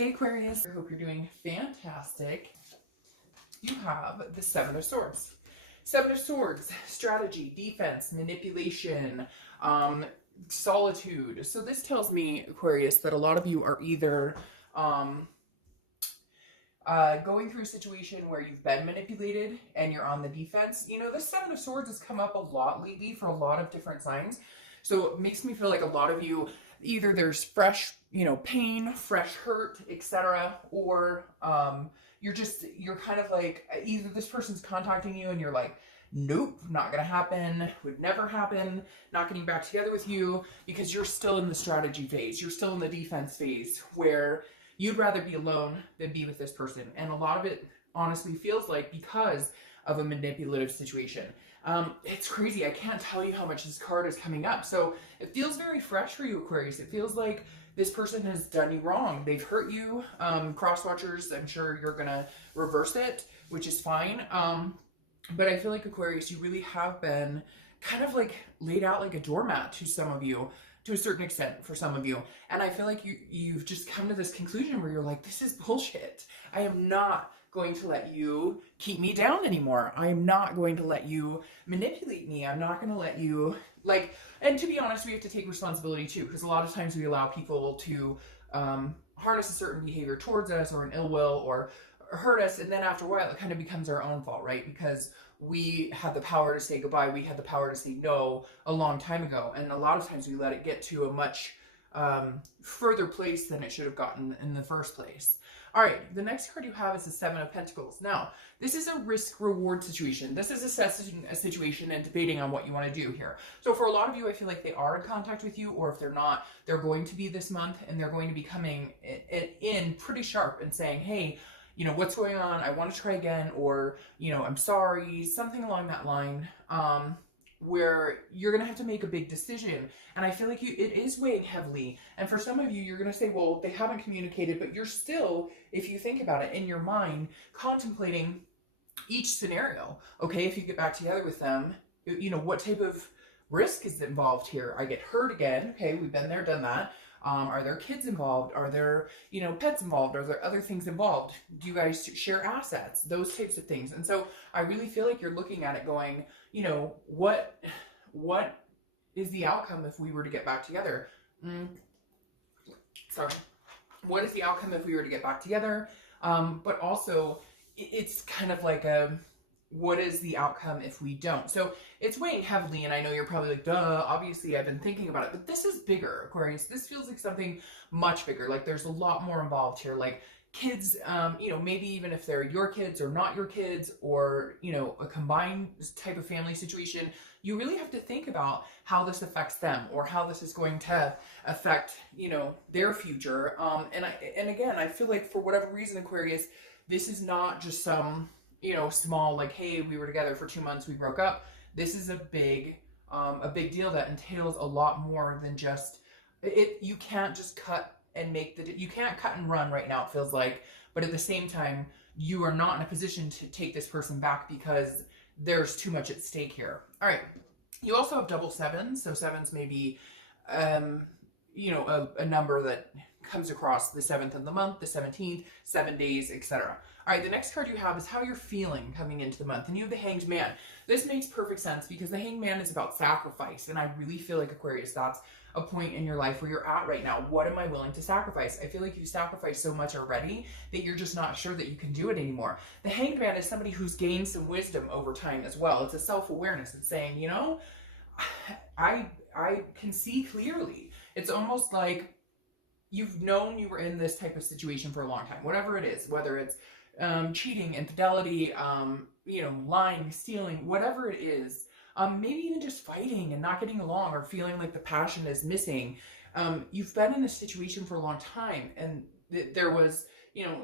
Hey Aquarius, I hope you're doing fantastic. You have the Seven of Swords. Seven of Swords, strategy, defense, manipulation, solitude. So this tells me, Aquarius, that a lot of you are either going through a situation where you've been manipulated and you're on the defense. You know, the Seven of Swords has come up a lot lately for a lot of different signs. So it makes me feel like a lot of you, either there's fresh, pain, fresh hurt, etc. Or you're kind of like, either this person's contacting you and you're like, nope, not gonna happen, would never happen, not getting back together with you, because you're still in the strategy phase. You're still in the defense phase where you'd rather be alone than be with this person. And a lot of it honestly feels like because of a manipulative situation. It's crazy. I can't tell you how much this card is coming up. So it feels very fresh for you, Aquarius. It feels like this person has done you wrong. They've hurt you. Cross watchers, I'm sure you're going to reverse it, which is fine. But I feel like, Aquarius, you really have been kind of like laid out like a doormat to some of you, to a certain extent for some of you. And I feel like you've just come to this conclusion where you're like, this is bullshit. I am not going to let you keep me down anymore. I am not going to let you manipulate me. I'm not going to let you, like, and to be honest, we have to take responsibility too, because a lot of times we allow people to harness a certain behavior towards us, or an ill will, or hurt us, and then after a while it kind of becomes our own fault, right? Because we had the power to say goodbye, we had the power to say no a long time ago, and a lot of times we let it get to a much further place than it should have gotten in the first place. All right, the next card you have is the Seven of Pentacles. Now, this is a risk-reward situation. This is assessing a situation and debating on what you want to do here. So for a lot of you, I feel like they are in contact with you, or if they're not, they're going to be this month, and they're going to be coming in pretty sharp and saying, hey, what's going on? I want to try again, or, I'm sorry, something along that line, where you're going to have to make a big decision. And I feel like it is weighing heavily. And for some of you, you're going to say, well, they haven't communicated, but you're still, if you think about it in your mind, contemplating each scenario. Okay, if you get back together with them, what type of risk is involved here? I get hurt again. Okay, we've been there, done that. Are there kids involved? Are there, pets involved? Are there other things involved? Do you guys share assets? Those types of things. And so I really feel like you're looking at it going, what is the outcome if we were to get back together? Sorry. What is the outcome if we were to get back together? But also it's kind of like what is the outcome if we don't? So it's weighing heavily, and I know you're probably like, duh, obviously I've been thinking about it, but this is bigger, Aquarius. This feels like something much bigger. Like there's a lot more involved here. Like kids, maybe even if they're your kids or not your kids, or, a combined type of family situation, you really have to think about how this affects them, or how this is going to affect, their future. And again, I feel like for whatever reason, Aquarius, this is not just some, small, like, hey, we were together for 2 months, we broke up. This is a big deal that entails a lot more than just it. You can't just cut and you can't cut and run right now, it feels like. But at the same time, you are not in a position to take this person back because there's too much at stake here. All right. You also have double sevens. So sevens may be, a number that comes across the 7th of the month, the 17th, 7 days, etc. All right, the next card you have is how you're feeling coming into the month. And you have the Hanged Man. This makes perfect sense because the Hanged Man is about sacrifice. And I really feel like, Aquarius, that's a point in your life where you're at right now. What am I willing to sacrifice? I feel like you sacrificed so much already that you're just not sure that you can do it anymore. The Hanged Man is somebody who's gained some wisdom over time as well. It's a self-awareness. It's saying, I can see clearly. It's almost like you've known you were in this type of situation for a long time, whatever it is, whether it's cheating, infidelity, lying, stealing, whatever it is, maybe even just fighting and not getting along, or feeling like the passion is missing. You've been in this situation for a long time, and there was,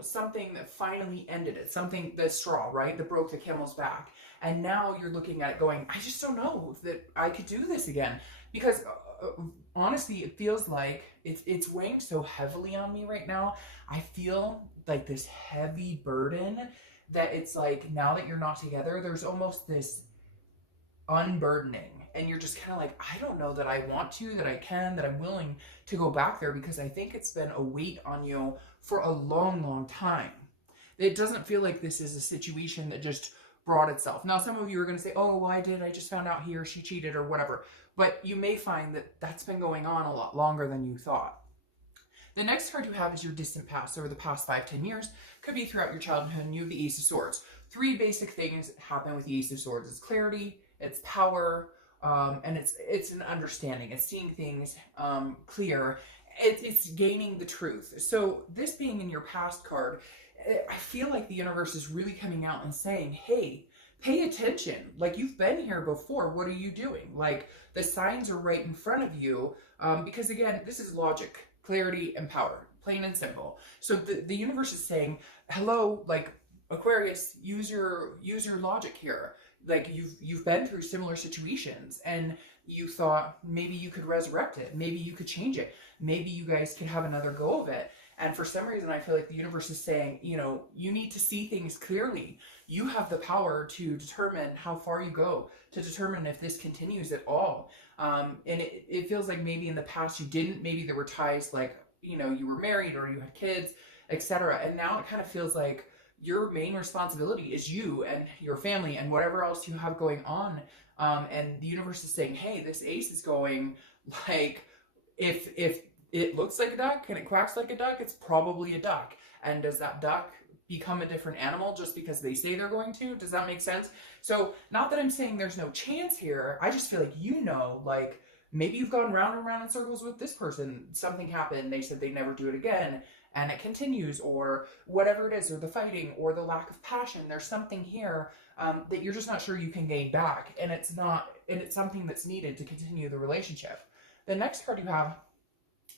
something that finally ended it, something, the straw, right, that broke the camel's back. And now you're looking at it going, I just don't know that I could do this again, because honestly, it feels like it's weighing so heavily on me right now. I feel like this heavy burden that it's like, now that you're not together, there's almost this unburdening. And you're just kind of like, I don't know that I want to, that I can, that I'm willing to go back there, because I think it's been a weight on you for a long, long time. It doesn't feel like this is a situation that just brought itself. Now, some of you are going to say, oh, well, I just found out he or she cheated or whatever. But you may find that that's been going on a lot longer than you thought. The next card you have is your distant past, over the past 5-10 years. Could be throughout your childhood, and you have the Ace of Swords. 3 basic things happen with the Ace of Swords. It's clarity, it's power, and it's an understanding. It's seeing things clear. It's gaining the truth. So this being in your past card, I feel like the universe is really coming out and saying, hey, pay attention. Like, you've been here before. What are you doing? Like, the signs are right in front of you. Because again, this is logic, clarity, and power, plain and simple. So the universe is saying, hello, like, Aquarius, use your logic here. Like, you've been through similar situations, and you thought maybe you could resurrect it. Maybe you could change it. Maybe you guys could have another go of it. And for some reason, I feel like the universe is saying, you know, you need to see things clearly. You have the power to determine how far you go, to determine if this continues at all. And it feels like maybe in the past you didn't. Maybe there were ties like, you know, you were married or you had kids, etc. And now it kind of feels like your main responsibility is you and your family and whatever else you have going on. And the universe is saying, hey, this ace is going, like, if it looks like a duck and it quacks like a duck, it's probably a duck. And does that duck become a different animal just because they say they're going to? Does that make sense? So not that I'm saying there's no chance here. I just feel like, you know, like, maybe you've gone round and round in circles with this person. Something happened. They said they'd never do it again. And it continues, or whatever it is, or the fighting, or the lack of passion. There's something here that you're just not sure you can gain back. And it's something that's needed to continue the relationship. The next card you have,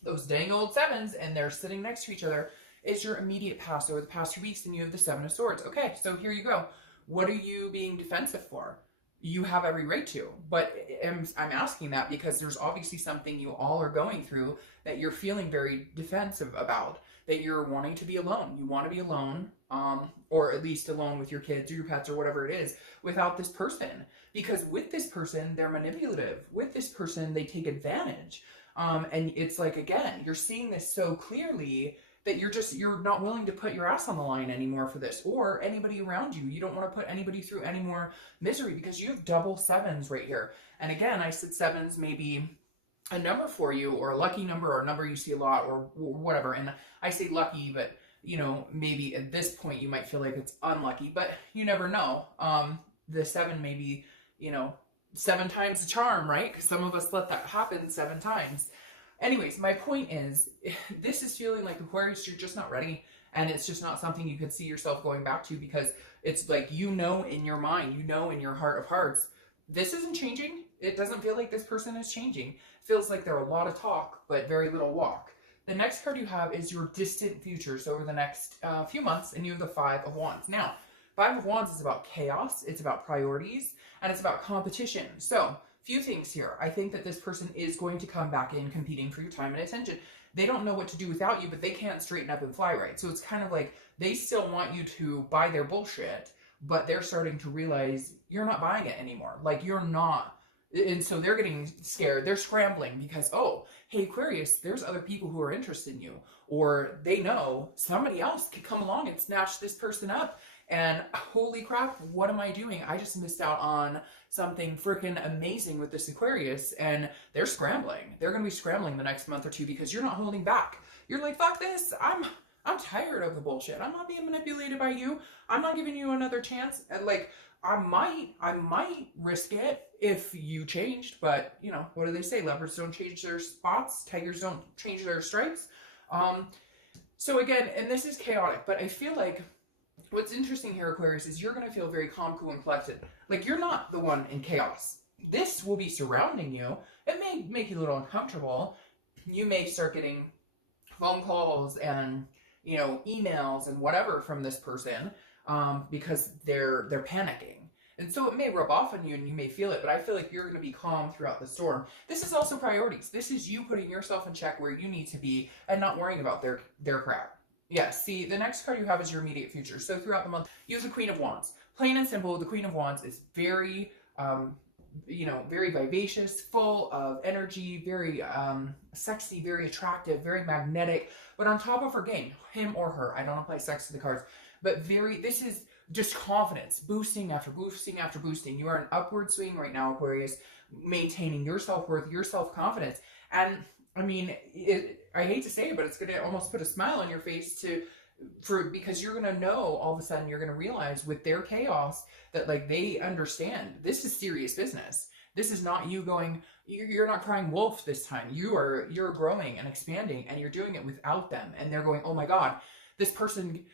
those dang old 7s, and they're sitting next to each other, is your immediate past over the past 2 weeks, and you have the 7 of Swords. Okay, so here you go. What are you being defensive for? You have every right to, but I'm asking that because there's obviously something you all are going through that you're feeling very defensive about, that you're wanting to be alone. You want to be alone, or at least alone with your kids or your pets or whatever it is, without this person. Because with this person, they're manipulative. With this person, they take advantage. And it's like, again, you're seeing this so clearly that you're not willing to put your ass on the line anymore for this, or anybody around you. You don't want to put anybody through any more misery because you have double 7s right here. And again, I said 7s may be a number for you, or a lucky number, or a number you see a lot, or whatever. And I say lucky, but, you know, maybe at this point you might feel like it's unlucky, but you never know. The 7 may be, you know, 7 times the charm, right? Because some of us let that happen 7 times. Anyways, my point is, this is feeling like, Aquarius, you're just not ready. And it's just not something you could see yourself going back to, because it's like, you know, in your mind, you know, in your heart of hearts, this isn't changing. It doesn't feel like this person is changing. It feels like there are a lot of talk, but very little walk. The next card you have is your distant future. So over the next few months, and you have the 5 of Wands. Now, 5 of Wands is about chaos. It's about priorities, and it's about competition. So, few things here. I think that this person is going to come back in competing for your time and attention. They don't know what to do without you, but they can't straighten up and fly right. So it's kind of like they still want you to buy their bullshit, but they're starting to realize you're not buying it anymore. Like, you're not. And so they're getting scared. They're scrambling because, oh, hey, Aquarius, there's other people who are interested in you. Or they know somebody else could come along and snatch this person up. And holy crap, what am I doing? I just missed out on something freaking amazing with this Aquarius, and they're scrambling. They're going to be scrambling the next month or two because you're not holding back. You're like, fuck this. I'm tired of the bullshit. I'm not being manipulated by you. I'm not giving you another chance. And like, I might risk it if you changed, but you know, what do they say? Leopards don't change their spots. Tigers don't change their stripes. So again, and this is chaotic, but I feel like what's interesting here, Aquarius, is you're going to feel very calm, cool, and collected. Like, you're not the one in chaos. This will be surrounding you. It may make you a little uncomfortable. You may start getting phone calls and, you know, emails and whatever from this person because they're panicking. And so it may rub off on you and you may feel it, but I feel like you're going to be calm throughout the storm. This is also priorities. This is you putting yourself in check where you need to be and not worrying about their crap. Yes, see, the next card you have is your immediate future. So throughout the month, you have the Queen of Wands. Plain and simple, the Queen of Wands is very you know, very vivacious, full of energy, very sexy, very attractive, very magnetic, but on top of her game, him or her, I don't apply sex to the cards, but this is just confidence, boosting after boosting after boosting. You are an upward swing right now, Aquarius, maintaining your self-worth, your self-confidence. And I mean, I hate to say it, but it's going to almost put a smile on your face because you're going to know, all of a sudden you're going to realize with their chaos that like they understand this is serious business. This is not you going, you're not crying wolf this time. You're growing and expanding, and you're doing it without them. And they're going, oh my God, this person,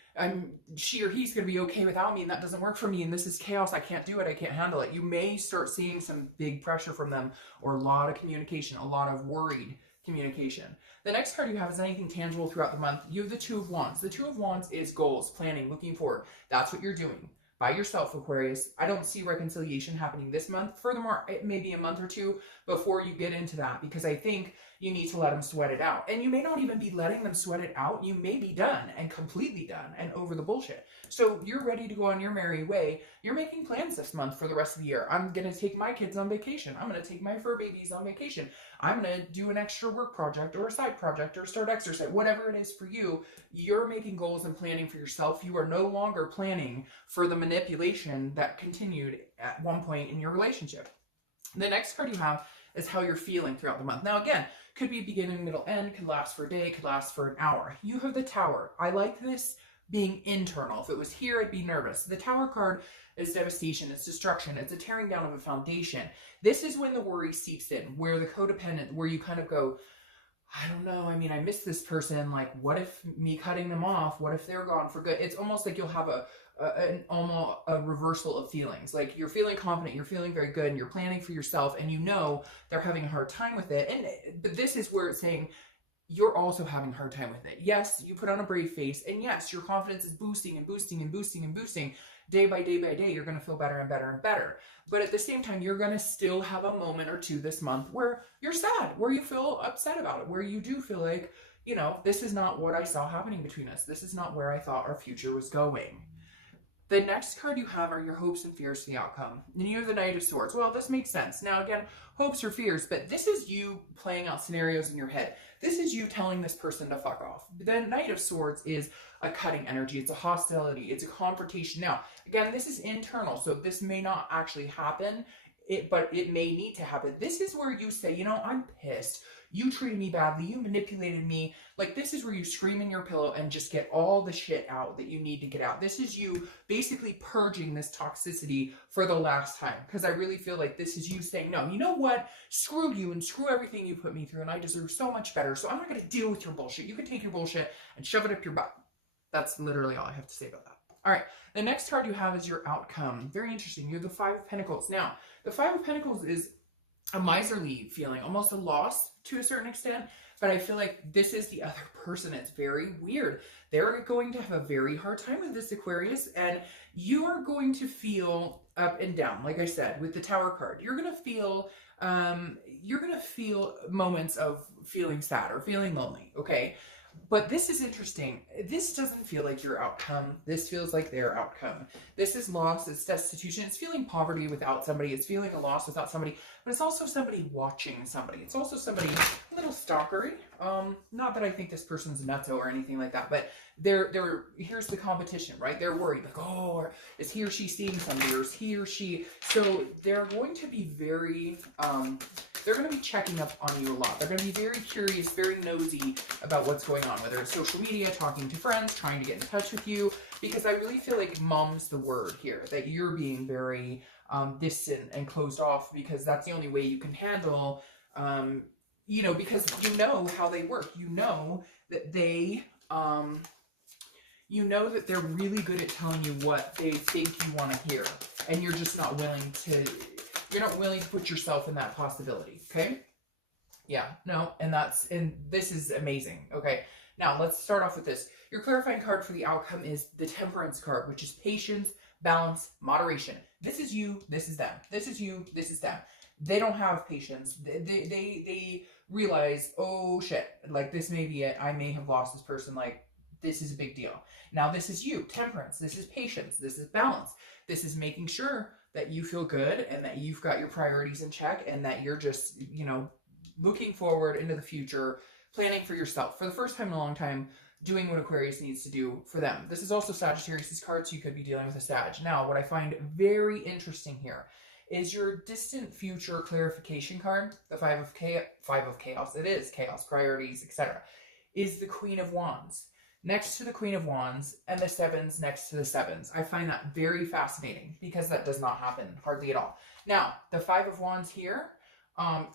she or he's going to be okay without me, and that doesn't work for me, and this is chaos. I can't do it. I can't handle it. You may start seeing some big pressure from them, or a lot of communication, a lot of worried communication. The next card you have is anything tangible throughout the month. You have the Two of Wands. The Two of Wands is goals, planning, looking forward. That's what you're doing by yourself, Aquarius. I don't see reconciliation happening this month. Furthermore, it may be a month or two before you get into that, because I think you need to let them sweat it out. And you may not even be letting them sweat it out. You may be done and completely done and over the bullshit. So you're ready to go on your merry way. You're making plans this month for the rest of the year. I'm going to take my kids on vacation. I'm going to take my fur babies on vacation. I'm going to do an extra work project or a side project or start exercise. Whatever it is for you, you're making goals and planning for yourself. You are no longer planning for the manipulation that continued at one point in your relationship. The next card you have is how you're feeling throughout the month. Now, again, could be beginning, middle, end, could last for a day, could last for an hour. You have the Tower. I like this being internal. If it was here, I'd be nervous. The Tower card is devastation, it's destruction, it's a tearing down of a foundation. This is when the worry seeps in, where the codependent, where you kind of go, I don't know, I mean, I miss this person, like, what if me cutting them off, what if they're gone for good? It's almost like you'll have almost a reversal of feelings. Like, you're feeling confident, you're feeling very good, and you're planning for yourself, and you know they're having a hard time with it. But this is where it's saying, you're also having a hard time with it. Yes, you put on a brave face, and yes, your confidence is boosting and boosting and boosting and boosting. Day by day by day, you're going to feel better and better and better. But at the same time, you're going to still have a moment or two this month where you're sad, where you feel upset about it, where you do feel like, you know, this is not what I saw happening between us. This is not where I thought our future was going. The next card you have are your hopes and fears for the outcome. And you have the Knight of Swords. Well, this makes sense. Now, again, hopes or fears, but this is you playing out scenarios in your head. This is you telling this person to fuck off. The Knight of Swords is a cutting energy. It's a hostility. It's a confrontation. Now, again, this is internal, so this may not actually happen, but it may need to happen. This is where you say, you know, I'm pissed. You treated me badly. You manipulated me. Like, this is where you scream in your pillow and just get all the shit out that you need to get out. This is you basically purging this toxicity for the last time. Because I really feel like this is you saying, no, you know what? Screw you and screw everything you put me through, and I deserve so much better. So I'm not going to deal with your bullshit. You can take your bullshit and shove it up your butt. That's literally all I have to say about that. All right, the next card you have is your outcome. Very interesting. You have the Five of Pentacles. Now, the Five of Pentacles is a miserly feeling, almost a loss to a certain extent, but I feel like this is the other person. It's very weird. They're going to have a very hard time with this, Aquarius, and you are going to feel up and down. Like I said, with the Tower card, you're going to feel moments of feeling sad or feeling lonely, okay? But this is interesting. This doesn't feel like your outcome. This feels like their outcome. This is loss. It's destitution. It's feeling poverty without somebody. It's feeling a loss without somebody. But it's also somebody watching somebody. It's also somebody a little stalkery. Not that I think this person's nutso or anything like that, but here's the competition, right? They're worried, like, oh, is he or she seeing somebody, or is he or she? So they're going to be very, they're going to be checking up on you a lot. They're going to be very curious, very nosy about what's going on, whether it's social media, talking to friends, trying to get in touch with you, because I really feel like mom's the word here, that you're being very distant and closed off, because that's the only way you can handle, you know, because you know how they work. You know that they, you know that they're really good at telling you what they think you want to hear, and you're just not willing to, you're not willing to put yourself in that possibility, okay? Yeah, no, and this is amazing, okay? Now, let's start off with this. Your clarifying card for the outcome is the Temperance card, which is patience, balance, moderation. This is you, this is them. This is you, this is them. They don't have patience. They realize, oh shit, like, this may be it. I may have lost this person. Like, This is a big deal. Now, this is you, temperance. This is patience. This is balance. This is making sure that you feel good and that you've got your priorities in check and that you're just, you know, looking forward into the future, planning for yourself. For the first time in a long time, doing what Aquarius needs to do for them. This is also Sagittarius' card, so you could be dealing with a Sag. Now, what I find very interesting here is your distant future clarification card, the Five of Chaos, it is Chaos, priorities, etc., is the Queen of Wands. Next to the Queen of Wands and the Sevens next to the Sevens. I find that very fascinating because that does not happen hardly at all. Now, the Five of Wands here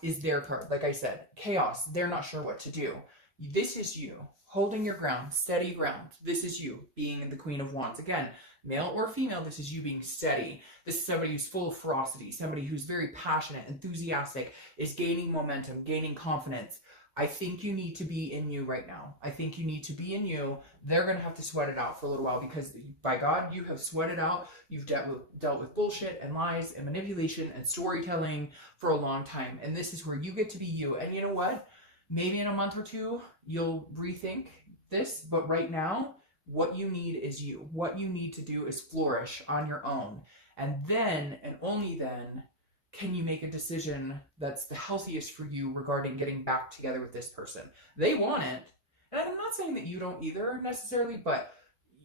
is their card. Like I said, chaos. They're not sure what to do. This is you holding your ground, steady ground. This is you being the Queen of Wands. Again, male or female, this is you being steady. This is somebody who's full of ferocity, somebody who's very passionate, enthusiastic, is gaining momentum, gaining confidence. I think you need to be in you right now. I think you need to be in you. They're going to have to sweat it out for a little while because, by God, you have sweated out. You've dealt with bullshit and lies and manipulation and storytelling for a long time. And this is where you get to be you. And you know what? Maybe in a month or two, you'll rethink this. But right now, what you need is you. What you need to do is flourish on your own. And then, and only then, can you make a decision that's the healthiest for you regarding getting back together with this person? They want it. And I'm not saying that you don't either necessarily, but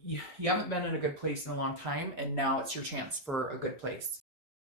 you haven't been in a good place in a long time, and now it's your chance for a good place.